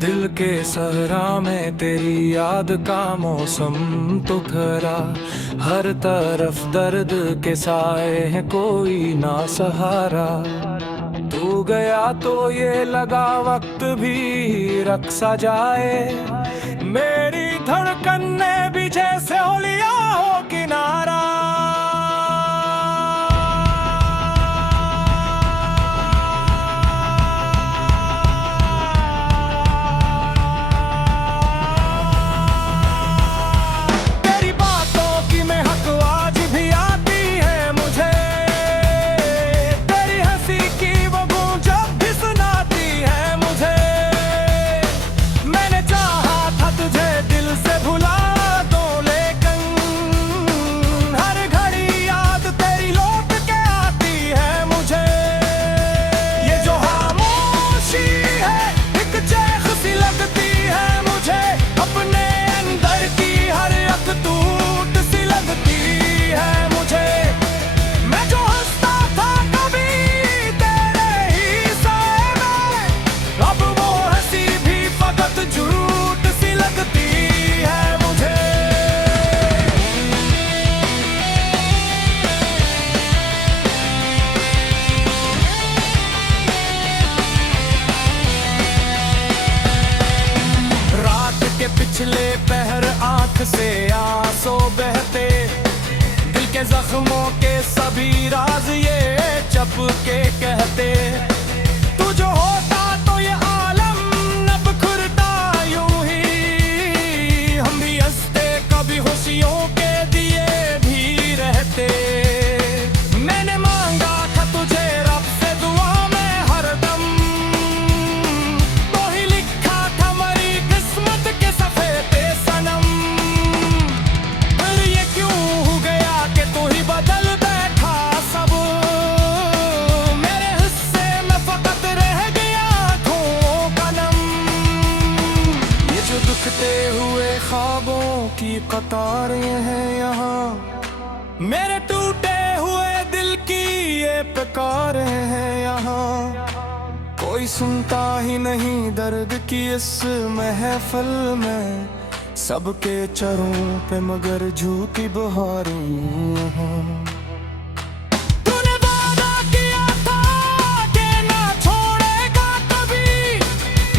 दिल के सहरा में तेरी याद का मौसम तो खरा, हर तरफ दर्द के साए हैं, कोई ना सहारा। तू गया तो ये लगा वक्त भी रख सा जाए, मेरी धड़कन ने भी जैसे हो लिया हो किनारा। पिछले पहर आंख से आंसू बहते, दिल के जख्मों के सभी राज ये चप के कहते। तू जो होता तो ये आलम न बिखरता यूं ही, हम भी हंसते कभी खुशियों के दिए भी रहते। मैंने मांगा था तुझे रब से दुआ में हरदम, तो ही लिखा था मेरी किस्मत के सफे पे सनम। फिर ये क्यों हो गया कि तू ही बदल बैठा सब, मेरे हिस्से में फकत रह गया आँखों का नम। ये जो दुखते हुए ख्वाबों की कतारें हैं यहाँ, मेरे टूटे हुए दिल की ये पुकारें हैं यहाँ। कोई सुनता ही नहीं दर्द की इस महफिल में, सबके चरों पे मगर झूठी बहारें यहाँ। तूने वादा किया था कि ना छोड़ेगा कभी,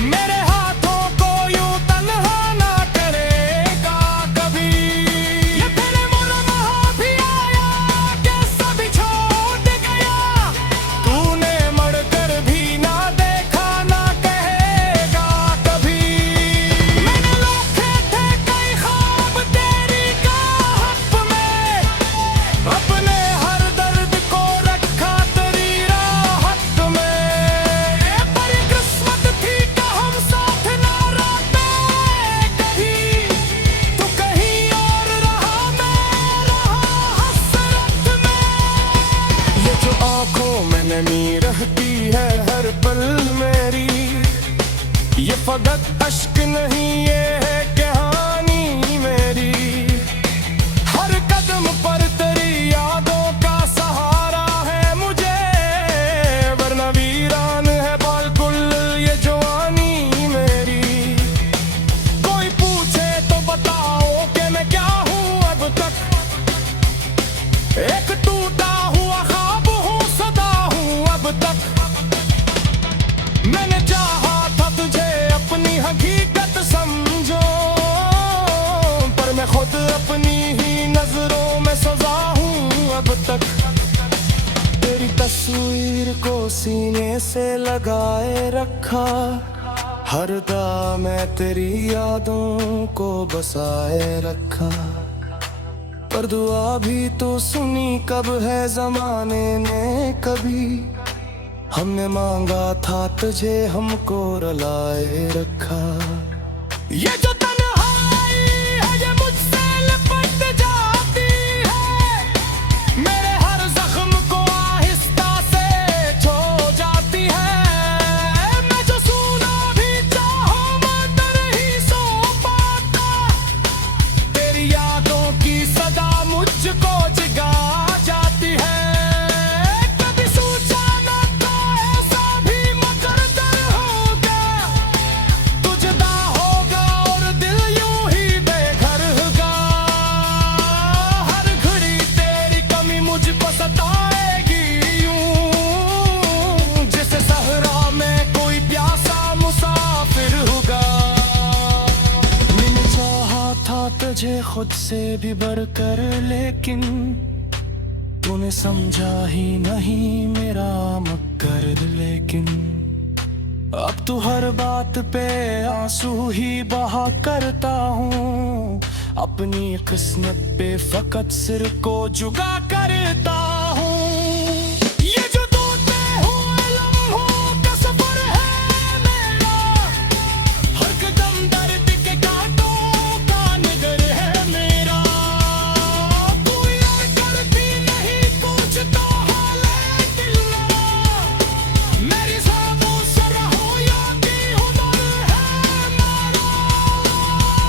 मेरे हाथों को यूं तन्हा ना करेगा कभी। ये फिर मुरमहा भी आया कि सभी छोड़ गया, तूने मड़कर भी ना देखा ना कहेगा कभी। मैंने लोखे थे कई ख्वाब तेरी गाहक में, अपने हर दर्द को रखा तेरी राहत में। पर किस्मत थी कि हम साथ ना रहते कभी, तू कहीं और रहा मैं रहा हसरत में। ये जो आंखों में नमी रहती है हर पल मेरी, ये फकत अश्क नहीं ये है कहानी मेरी। हर कदम पर तेरी यादों का सहारा है मुझे, वरना वीरान है बिल्कुल ये जवानी मेरी। कोई पूछे तो बताओ कि मैं क्या हूँ अब तक, एक टूटा हुआ ख्वाब हूँ सदा हूँ अब तक। मैंने चाहा था तुझे अपनी हकीकत समझो, पर मैं खुद अपनी ही नजरों में सजा हूँ अब तक। तेरी तस्वीर को सीने से लगाए रखा, हर दम मैं तेरी यादों को बसाए रखा। पर दुआ भी तो सुनी कब है जमाने ने कभी, हमने मांगा था तुझे हमको रुलाए रखा। ये जो तन्हाई है ये मुझसे लिपट जाती है, मेरे हर जख्म को आहिस्ता से छू जाती है। मैं जो सुना भी चाहूं मैं नहीं सो पाता, तेरी यादों की सदा मुझको जगा जाती है। कभी सोचा न था ऐसा भी मकरदर होगा, तुझे खुद से भी बढ़कर, लेकिन तूने समझा ही नहीं मेरा मकसद। लेकिन अब तू हर बात पे आंसू ही बहा करता हूँ, अपनी किस्मत पे फकत सिर को झुका करता हूँ। ये जो तू तय हुए लम्हों का सफर है मेरा, हर कदम दर्द के कांटों का निगर है मेरा। तू यार करती नहीं पूछता हाल है दिल मेरा, मेरी ख्वाबों से रहो याद की हुनर है मेरा।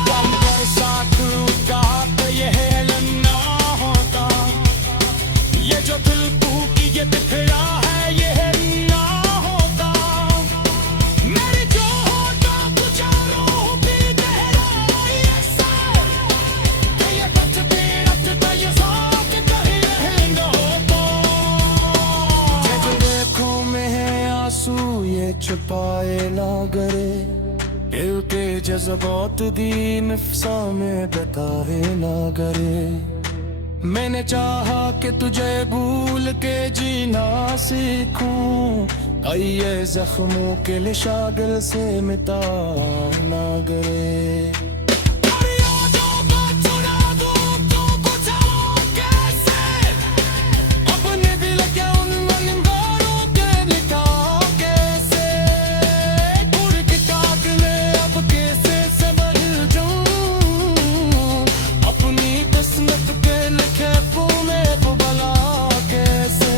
कम कर साथ का ये हेलन ना होता, ये जो दिल की ये बिखरा है ये ना होता। मेरी जो होता कुछ रूह भी गहराई ऐसा, कि ये बच भी रखता ये साथ कहीं न होता। ये जो आँखों में है आंसू ये छुपाए ना करे, दिल के जज्बात दी नफ्सा में बताए ना करे। मैंने चाहा कि तुझे भूल के जीना सीखूं, ये जख्मों के लिशागल से मिटा ना करे। अपने दिल के उन अंगारों के लिखा कैसे, उड़ के कागले अब कैसे संभल जाऊं, अपनी किस्मत के लिखे फूले को भला कैसे।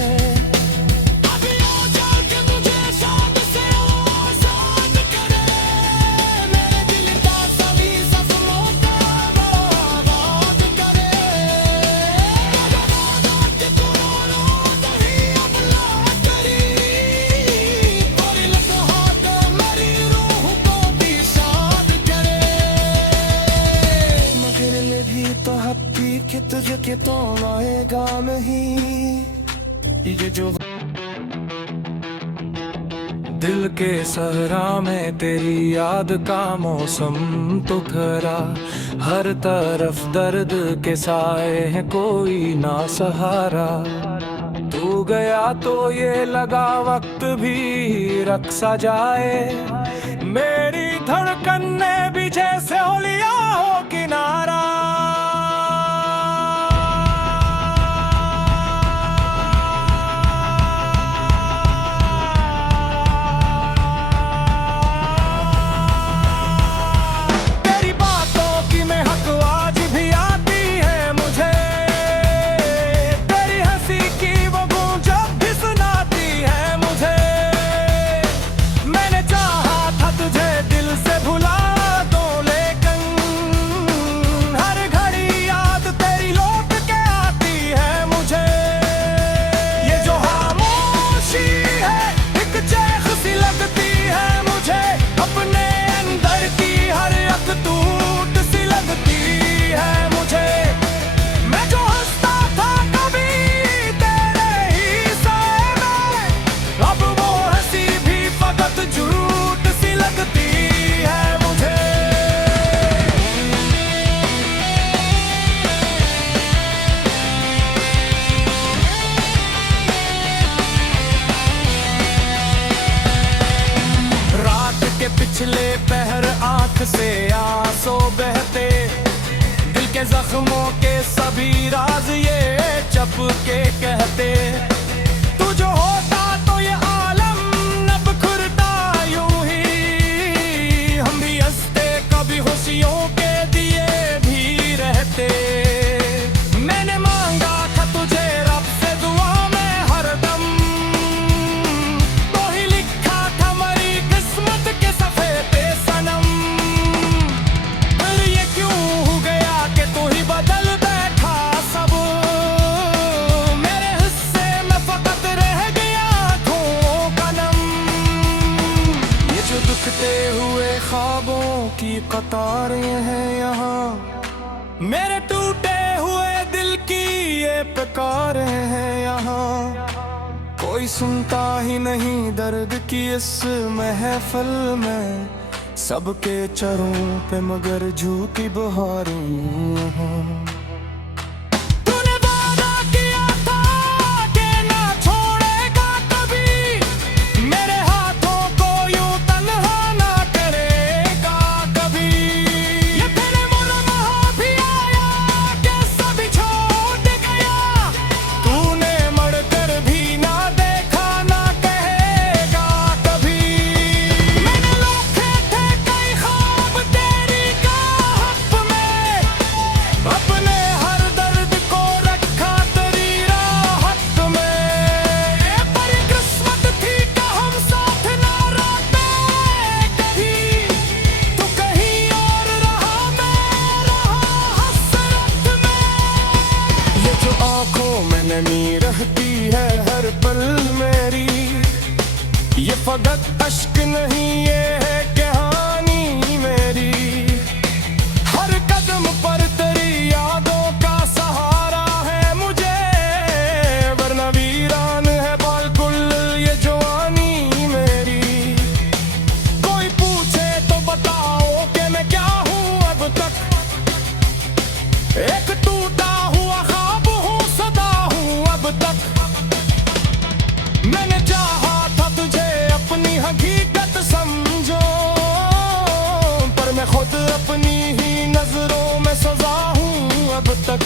अभी आ जा के मुझे शाद से आजाद करे, मेरे दिल का सभी सपनों का आबाद करे। के तू रो दही अपना करी, कोई लम्हात मेरी रूह को भी शाद करे। मगर ले भी तो हत्ती कि तुझे के तो आएगा नहीं, ये जो दिल के सहरा में तेरी याद का मौसम तो खरा, हर तरफ दर्द के साए हैं कोई ना सहारा। तू गया तो ये लगा वक्त भी रक्सा जाए, मेरी धड़कन ने भी जैसे हो लिया हो किनारा। तेरी बातों की महक आज भी आती है मुझे, तेरी हंसी की वो गूंज जब भी सुनाती है मुझे। मैंने चाहा था तुझे दिल से भुला दो, लेकिन हर घड़ी याद तेरी लौट के आती है मुझे। ये जो खामोशी है एक चैख सी लगती है मुझे, अपने अंदर की हर एक टूट सी लगती है मुझे। मैं जो हंसता था कभी तेरे ही साए में, अब वो हंसी भी फकत झूठ सी लगती है मुझे। रात के पिछले पहर आंख से आंसू बहते, दिल के जख्मों के सभी राज ये चप के कहते। तू जो होता तो ये आलम नब खुरता यूं ही, हम भी हंसते कभी खुशियों के दिए भी रहते। मैंने मांगा था तुझे रब से दुआ में हरदम, तो ही लिखा था मेरी किस्मत के सफे पे सनम। फिर ये क्यों हो गया कि तू ही बदल बैठा सब, मेरे हिस्से में फकत रह गया धुओं का नम। ये जो दुखते हुए ख्वाबों की कतारें हैं यहाँ, मेरे टूटे हुए दिल की ये पुकारें हैं यहाँ। कोई सुनता ही नहीं दर्द की इस महफिल में, सबके चरों पे मगर झूठी बहारों। तूने वादा किया था कि ना छोड़ेगा कभी, मेरे हाथों को यूं तन्हा ना करेगा कभी। ये तेरे मन में भी आया कि सभी छोड़ गया, तूने मरकर भी ना देखा ना कहेगा कभी। मैंने लोखे थे कई ख्वाब तेरी गाहक में, अपने हर दर्द को रखा तेरी राहत में। पर ये किस्मत थी कि हम साथ ना रहते कभी, तू कहीं और रहा मैं रहा हसरत में। ये जो आंखों में नमी रहती है हर पल मेरी, ये फकत अश्क नहीं ये है कहानी मेरी। हर कदम पर तेरी यादों का सहारा है मुझे, वरना वीरान है बिल्कुल ये जवानी मेरी। कोई पूछे तो बताओ कि मैं क्या हूँ अब तक, एक टूटा हुआ ख्वाब हूँ सदा हूँ अब तक। मैंने चाहा था तुझे अपनी हकीकत समझो, पर मैं खुद अपनी ही नजरों में सजा हूँ अब तक।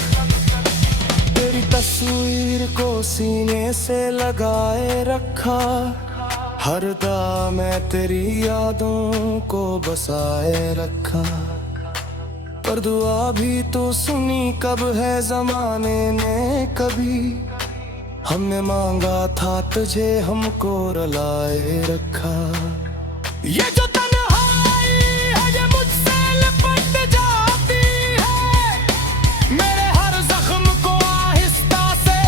तेरी तस्वीर को सीने से लगाए रखा, हर दम मैं तेरी यादों को बसाए रखा। पर दुआ भी तो सुनी कब है जमाने ने कभी, हमने मांगा था तुझे हमको रुलाए रखा। ये जो तन्हाई है ये मुझसे लिपट जाती है, मेरे हर जख्म को आहिस्ता से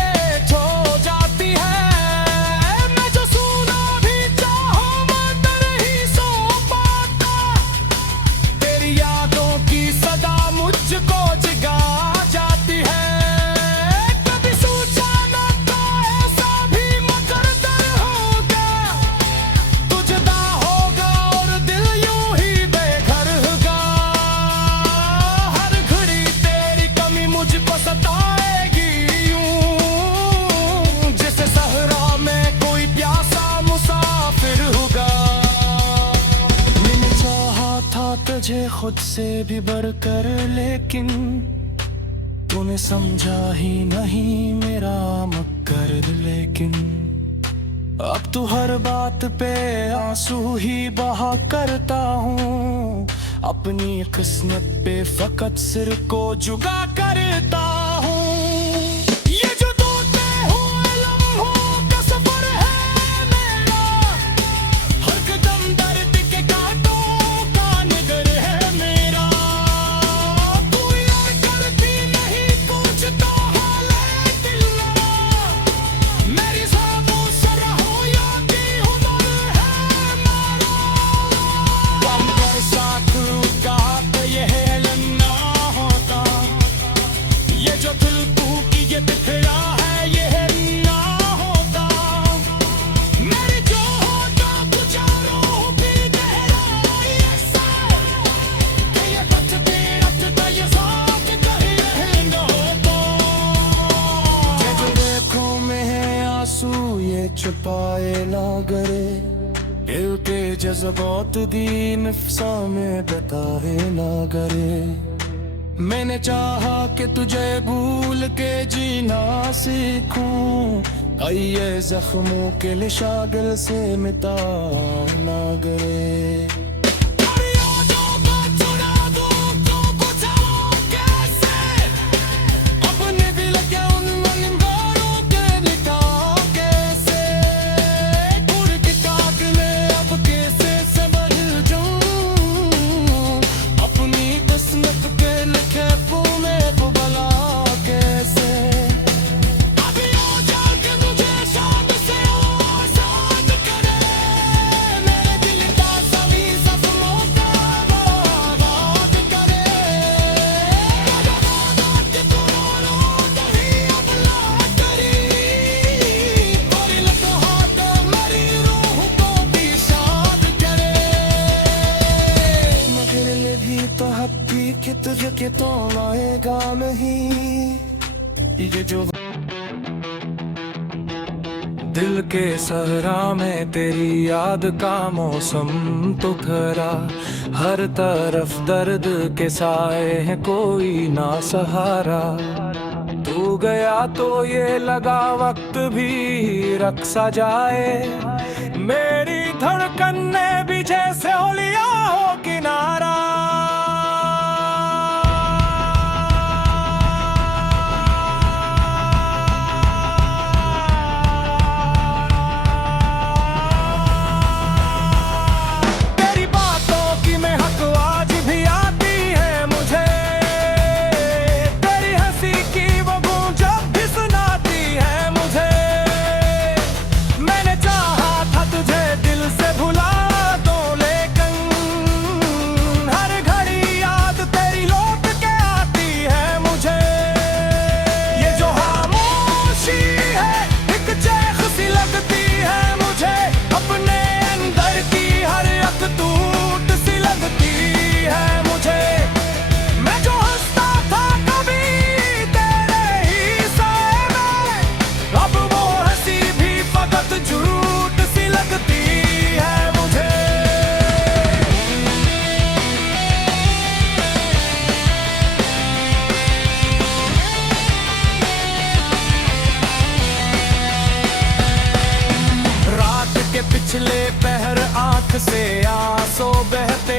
छो जाती है। मैं जो सुना भी चाहूं मैं नहीं सो पाता, तेरी यादों की सदा मुझको जगा जाती है। कभी सोचा ना था ऐसा भी मुकद्दर होगा, तू जुदा होगा और दिल यूं ही बेघर होगा। हर घड़ी तेरी कमी मुझको सताएगी यूं, जैसे सहरा में कोई प्यासा मुसाफिर होगा। मैंने चाहा था तुझे खुद से भी बढ़कर, लेकिन तूने समझा ही नहीं मेरा मकसद। लेकिन अब तू हर बात पे आंसू ही बहा करता हूँ, अपनी किस्मत पे फकत सिर को झुका करता हूँ। ये जो टूटे हुए लम्हों का सफर है मेरा, हर कदम दर्द के कांटों का निगर है मेरा। तू यार करती नहीं कुछ तो हाल है दिल मेरा, मेरी ख्वाबों से रहो यादी हुनर है मेरा। गम पर साथ का तो ये हेलन ना होता, ये जो दिल टूटी ये बिखरा है ये ना होता। मेरी जो होता गुजारो भी गहराई ऐसा, कि ये बच भी रखता ये साथ कहीं रहना होता। ये जो आँखों में है आंसू ये छुपाए ना करे, दिल के जज्बात दी नफ्सा में बताए ना करे। मैंने चाहा कि तुझे भूल के जीना सीखूं, ये जख्मों के निशागल से मिटा ना गए। अपने दिल के उन मनगारों के निकाह कैसे, उड़ के कागले अब कैसे संभल जाऊं, अपनी किस्मत के लिखे में को भला कैसे। अभी आ जाके तुझे शाद से आजाद करे, के तो आएगा नहीं ये जो दिल के सहरा में तेरी याद का मौसम तो खरा, हर तरफ दर्द के साए हैं कोई ना सहारा। तू गया तो ये लगा वक्त भी रख सा जाए, मेरी धड़कन ने भी जैसे हो लिया हो किनारा। पिछले पहर आंख से आंसू बहते,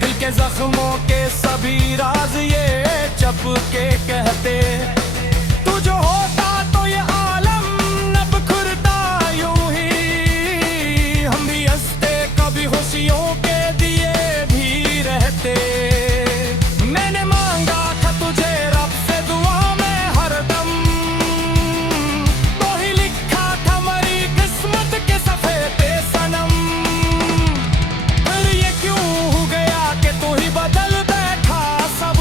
दिल के जख्मों के सभी राज ये चपके कहते। तू जो होता तो ये आलम न बिखरता यूं ही, हम भी हंसते कभी खुशियों के दिए भी रहते। मैंने मांगा था तुझे रब से दुआ में हरदम, तो ही लिखा था मरी किस्मत के सफे पे सनम। फिर ये क्यों हो गया कि तू ही बदल बैठा सब,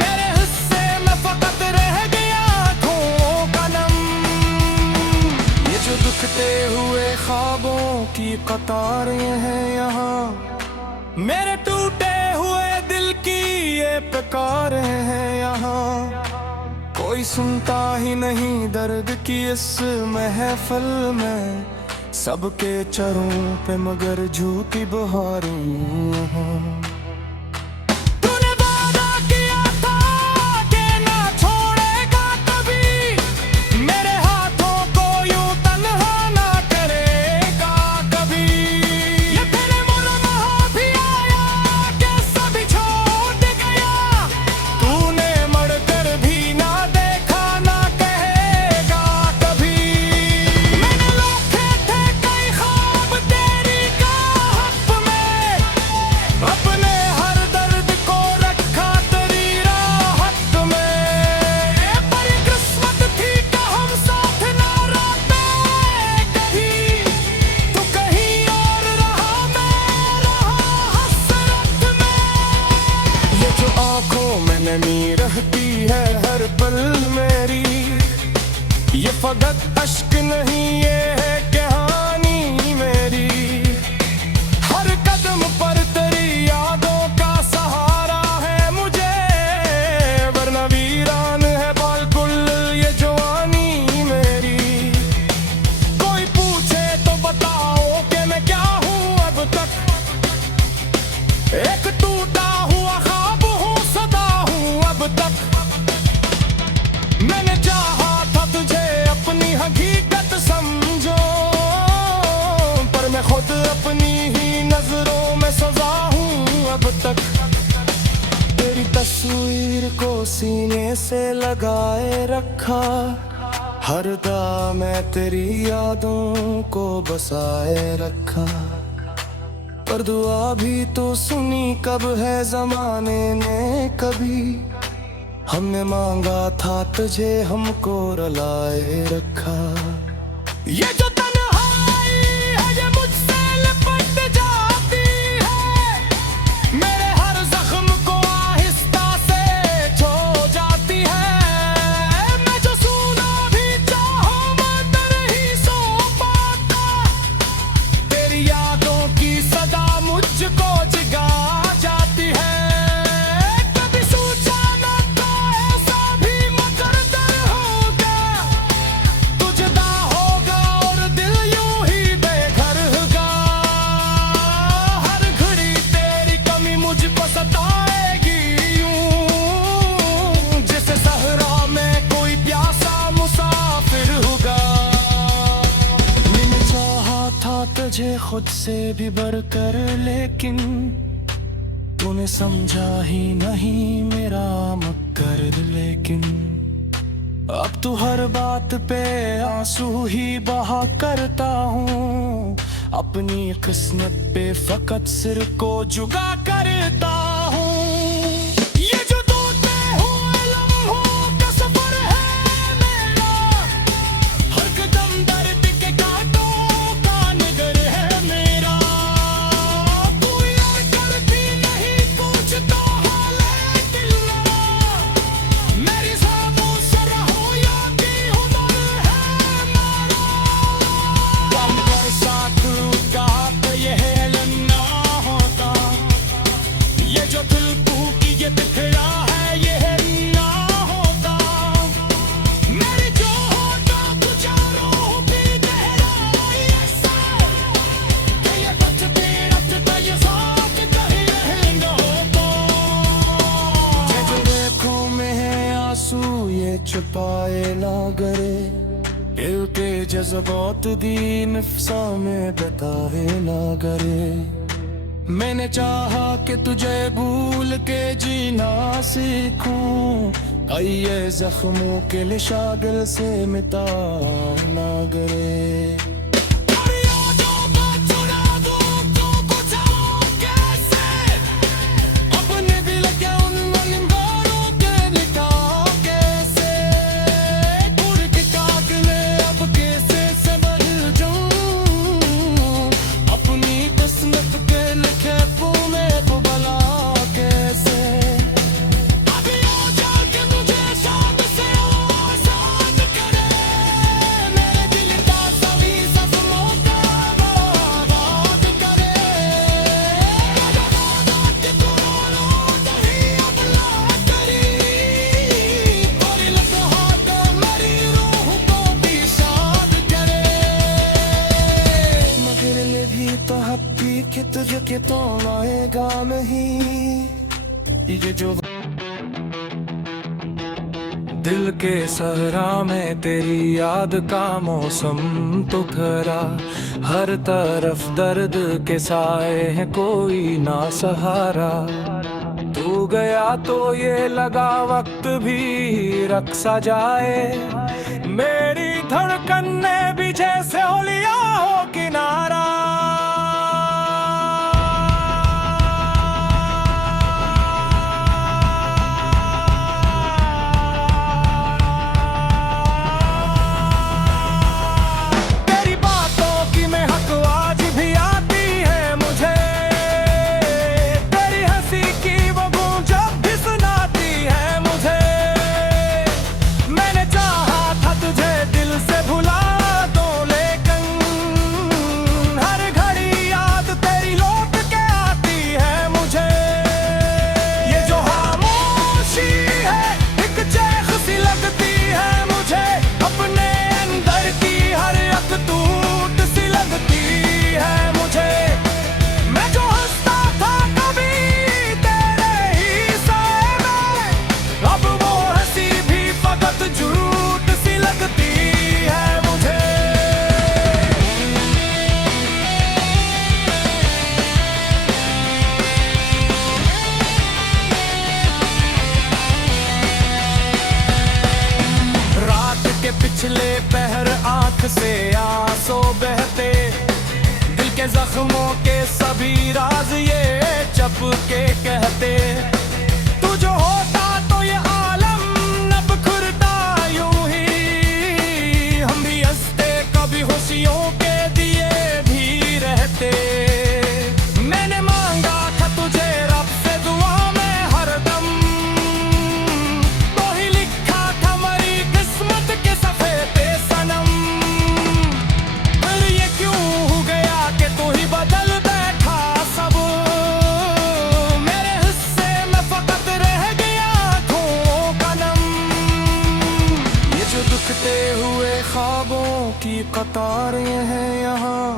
मेरे हिस्से में फकत रह गया आँखों का नम। ये जो दुखते हुए ख्वाबों की कतारें हैं यहाँ, मेरे टूटे हुए दिल की ये पुकारें हैं यहाँ। कोई सुनता ही नहीं दर्द की इस महफिल में, सबके चरों पे मगर झूठी बहारें हैं। तूने वादा किया था कि ना छोड़ेगा कभी, मेरे हाथों को यूं तन्हा ना करेगा कभी। ये तेरे मुरना भी आया कि सभी छोड़ गया, तूने मरकर भी ना देखा ना कहेगा कभी। मैंने लोखे थे कई ख्वाब तेरी गाहक में, अपने हर दर्द को रखा तेरी राहत में। पर ये किस्मत थी कि हम साथ ना रहते कभी, तू कहीं और रहा मैं रहा हसरत में। ये जो आंखों में नमी रहती है हर पल मेरी, ये फकत अश्क नहीं ये है कहानी मेरी। हर कदम पर तेरी यादों का सहारा है मुझे, वरना वीरान है बिल्कुल ये जवानी मेरी। कोई पूछे तो बताओ कि मैं क्या हूँ अब तक, एक टूटा हुआ ख्वाब हूँ सदा हूँ अब तक। मैंने चाहा था तुझे अपनी हकीकत समझो, पर मैं खुद अपनी ही नजरों में सजा हूँ अब तक। तेरी तस्वीर को सीने से लगाए रखा, हर दम मैं तेरी यादों को बसाए रखा। पर दुआ भी तो सुनी कब है जमाने ने कभी, हमने मांगा था तुझे हमको रुलाए रखा। ये जो तन्हाई है ये मुझसे लिपट जाती है, मेरे हर जख्म को आहिस्ता से छो जाती है। मैं जो सुना भी चाहूं मैं तेरे ही सो पाता, तेरी यादों की सदा मुझको जगा जाती है। खुद से भी बढ़कर, लेकिन तूने समझा ही नहीं मेरा मकसद। लेकिन अब तू हर बात पे आंसू ही बहा करता हूँ, अपनी किस्मत पे फकत सिर को झुका करता हूँ। ये जो दो तय हुए लम्हों का सफर है मेरा, हर कदम दर्द के कांटों का निगर है मेरा। तू यार करती नहीं पूछता हाल है दिल मेरा, मेरी ख्वाबों से रहो यादी हुनर है मेरा। कम बरसात का तो यह ऐलन ना होता, ये जो दिल की ये बिखरा है ये ना होता। मेरी जो होता गुजारो भी गहराई ऐसा, कि ये बच भी रखता ये साथ कहीं ना होता। ये जो देखो में है आंसू ये छुपाए ना करे, दिल के जज्बात दी नफ्सा में बताए ना करे। मैंने चाहा कि तुझे भूल के जीना सीखूं, ये जख्मों के लिशागल से मिटा ना करे। अपने दिल के उन अंगारों के लिटा कैसे, उड़ के कागले अब कैसे संभल जाऊं, अपनी किस्मत के लिखे में को भला कैसे। अभी आ जाके मुझे शाद से आजाद करे, मेरे दिल का सभी सपनों का आबाद करे। कि तुझे के तो आएगा नहीं, ये जो दिल के सहरा में तेरी याद का मौसम तो खरा, हर तरफ दर्द के साए हैं कोई ना सहारा। तू गया तो ये लगा वक्त भी रक्सा जाए, मेरी धड़कन ने भी जैसे हो लिया हो किनारा। पिछले पहर आंख से आंसू बहते, दिल के जख्मों के सभी राज ये चप के कहते। तू जो होता तो ये आलम न बिखरता यूं ही, हम भी हंसते कभी खुशियों के दिए भी रहते। मैंने मांगा था तुझे रब से दुआ में हरदम, तो ही लिखा था मेरी किस्मत के सफे पे सनम। फिर ये क्यों हो गया कि तू ही बदल बैठा सब, मेरे हिस्से में फकत रह गया धुओं का नम। ये जो दुखते हुए ख्वाबों की कतारें हैं यहाँ,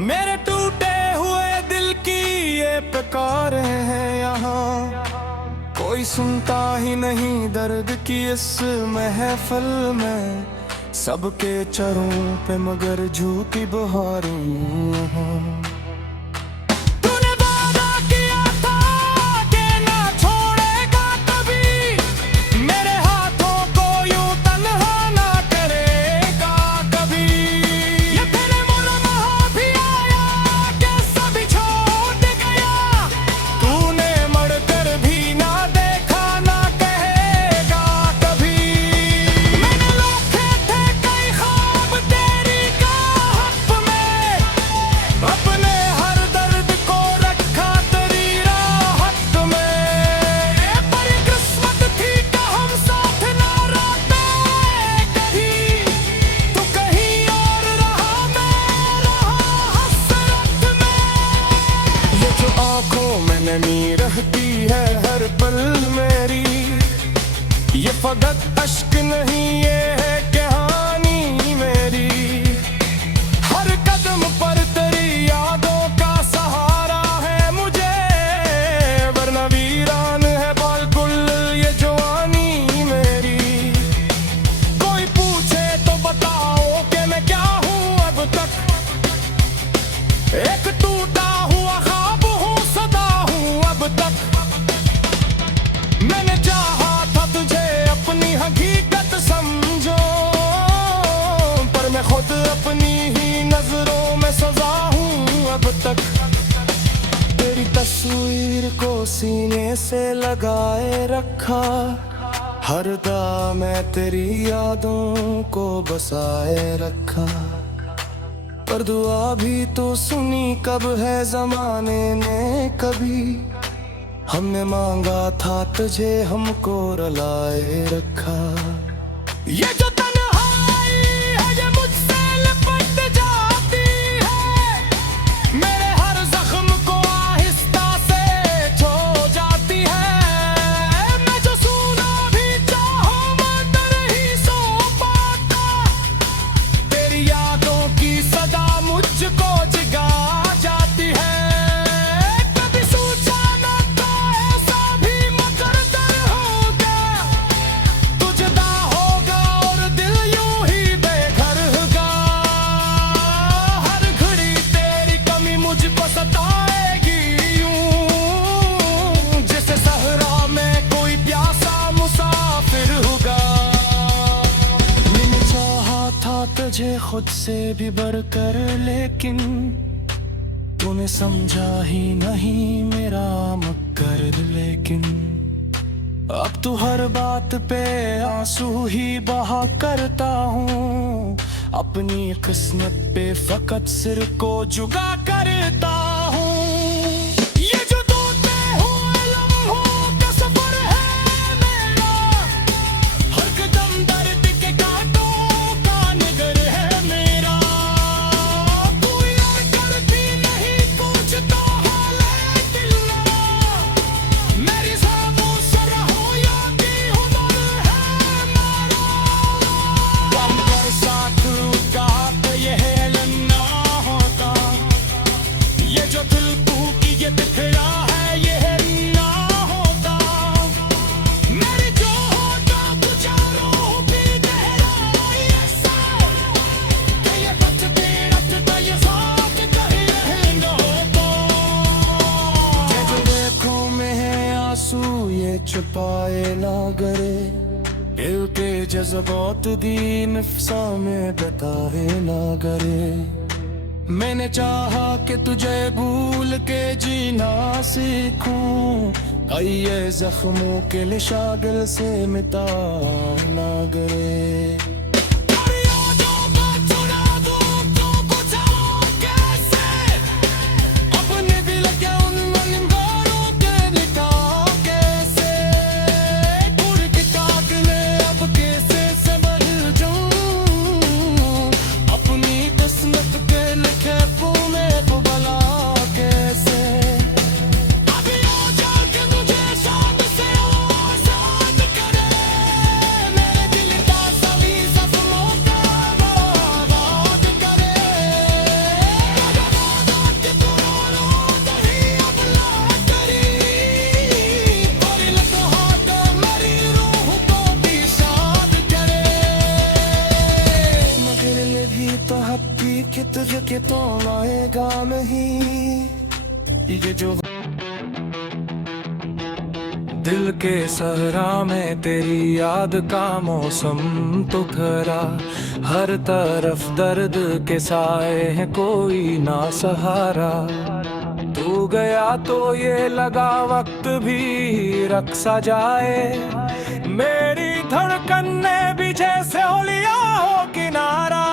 मेरे टूटे हुए दिल की ये पुकारें हैं यहाँ। कोई सुनता ही नहीं दर्द की इस महफिल में, सबके चरों पे मगर झूठी बहारों। तूने वादा किया था कि ना छोड़ेगा कभी, मेरे हाथों को यूं तन्हा ना करेगा कभी। ये तेरे मुरमहा भी आया कि सभी छोड़ गया, तूने मड़कर भी ना देखा ना कहेगा कभी। मैंने लोखे थे कई ख्वाब तेरी गाहक में, अपने हर दर्द को रखा तेरी राहत में। पर किस्मत थी कि हम साथ ना रहते कहीं, तू कहीं और रहा मैं रहा हसरत में। ये जो आंखों में नमी रहती है हर पल मेरी, ये फकत अश्क नहीं ये है कहानी मेरी। हर कदम पर तेरी यादों का सहारा है मुझे, वरना वीरान है बिल्कुल ये जवानी मेरी। कोई पूछे तो बताओ कि मैं क्या हूँ अब तक, एक टूटा हुआ ख्वाब हूँ सदा हूँ अब तक। मैंने चाहा था तुझे अपनी हकीकत समझो, पर मैं खुद अपनी ही नजरों में सजा हूँ अब तक। तेरी तस्वीर को सीने से लगाए रखा, हर दम मैं तेरी यादों को बसाए रखा। पर दुआ भी तो सुनी कब है जमाने ने कभी, हमने मांगा था तुझे हमको रुलाए रखा। ये जो तन्हाई है ये मुझसे लिपट जाती है, मेरे हर जख्म को आहिस्ता से छो जाती है। मैं जो सुना भी चाहूं मैं डर ही सो पाता, तेरी यादों की सदा मुझको जगा जाती है। कभी सोचा न था ऐसा भी मुकद्दर होगा, तू जुदा होगा और दिल यूं ही बेघर होगा। हर घड़ी तेरी कमी मुझको सताएगी यूं, जैसे सहरा में कोई प्यासा मुसाफिर होगा। मैंने चाहा था तुझे खुद से भी बढ़कर, लेकिन तूने समझा ही नहीं मेरा मकसद। लेकिन अब तू हर बात पे आंसू ही बहा करता हूँ, अपनी किस्मत पे फकत सिर को झुका करता हूँ। ये जो टूटे हुए लम्हों का सफर है मेरा, हर कदम दर्द के कांटों का निगर है मेरा। तू यार करती नहीं कुछ तो हाल है दिल मेरा, मेरी ज़ाबों से रहो याद की हुनर है मेरा। गम पर साथ का ये है लन्ना होता, ये जो दिल टूटी ये बिखरा है ये है ना होता। मेरी जो होता तू चारों भी गहराई ऐसा, कि ये बच भी रखता ये साथ कहीं रहे न होता। ये जो आँखों में है आंसू ये छुपाए ना गए, दिल के जज्बात दी नफ्सा में बताए ना करे। मैंने चाहा कि तुझे भूल के जीना सीखूं, ये जख्मों के निशागल से मिटा ना गए। अपने दिल के उन अंगारों के निका कैसे, उड़ के कागले अब कैसे संभल जाऊं, अपनी किस्मत के लिखे फूले को भला कैसे। अभी हो जाके तुझे शाद से आजाद करे, मेरे दिल का सभी ये जो दिल के सहरा में तेरी याद का मौसम तो खरा, हर तरफ दर्द के साए हैं कोई ना सहारा। तू गया तो ये लगा वक्त भी रक्सा जाए, मेरी धड़कन ने भी जैसे हो लिया हो किनारा।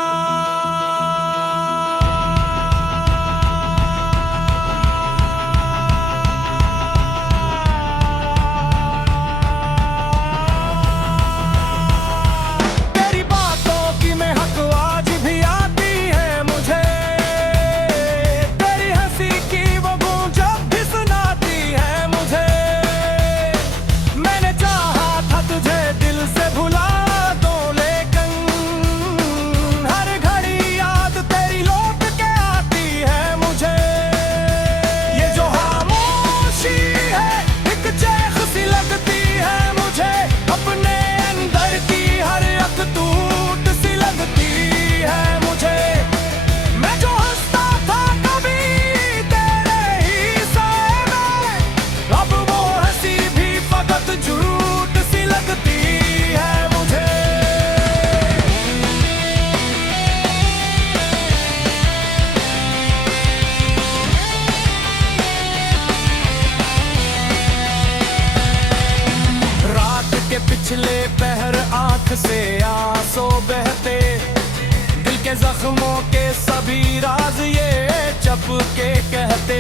पिछले पहर आंख से आंसू बहते, दिल के जख्मों के सभी राज ये चप के कहते।